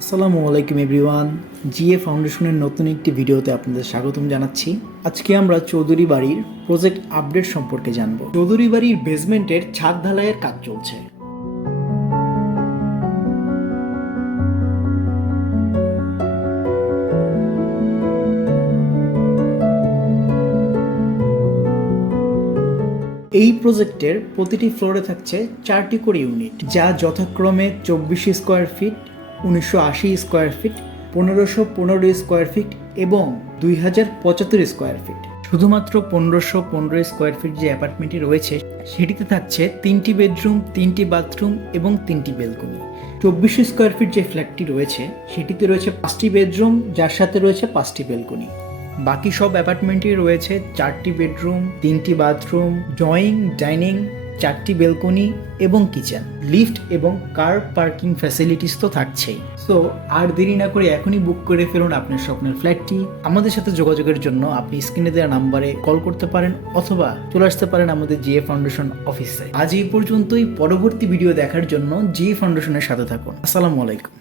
আসসালামু আলাইকুম everyone. GA ফাউন্ডেশনের নতুন একটি ভিডিওতে আপনাদের স্বাগতম জানাচ্ছি। আজকে আমরা চৌধুরী বাড়ির প্রজেক্ট আপডেট সম্পর্কে জানব। চৌধুরী বাড়ির বেসমেন্টের ছাদ ঢালাইয়ের কাজ চলছে। এই প্রজেক্টের প্রতিটি ফ্লোরে থাকছে 4টি করে ইউনিট, যা যথাক্রমে 24 square feet, 1980 square feet, 1515 square feet এবং 2075 স্কোয়ার ফিট। শুধুমাত্র 1515 স্কোয়ার ফিট যে অ্যাপার্টমেন্টটি রয়েছে সেটিতে থাকছে 3টি বেডরুম, 3টি বাথরুম এবং 3টি বেলকনি। 24 স্কোয়ার ফিট যে ফ্ল্যাটটি রয়েছে সেটিতে রয়েছে 5টি বেডরুম, যার সাথে রয়েছে 5টি বেলকনি। বাকি সব অ্যাপার্টমেন্টে রয়েছে 4টি বেডরুম, 3টি বাথরুম, ড্রয়িং, ডাইনিং, 4টি বেলকনি এবং কিচেন, লিফট এবং কার পার্কিং ফ্যাসিলিটিস তো থাকছেই। সো আর দেরি না করে এখনই বুক করে ফেলুন আপনার স্বপ্নের ফ্ল্যাটটি। আমাদের সাথে যোগাযোগের জন্য আপনি স্ক্রিনে দেওয়া নাম্বারে কল করতে পারেন অথবা চলে আসতে পারেন আমাদের জিএ ফাউন্ডেশন অফিসে। আজ এই পর্যন্তই। পরবর্তী ভিডিও দেখার জন্য জিএ ফাউন্ডেশনের সাথে থাকুন। আসসালামু আলাইকুম।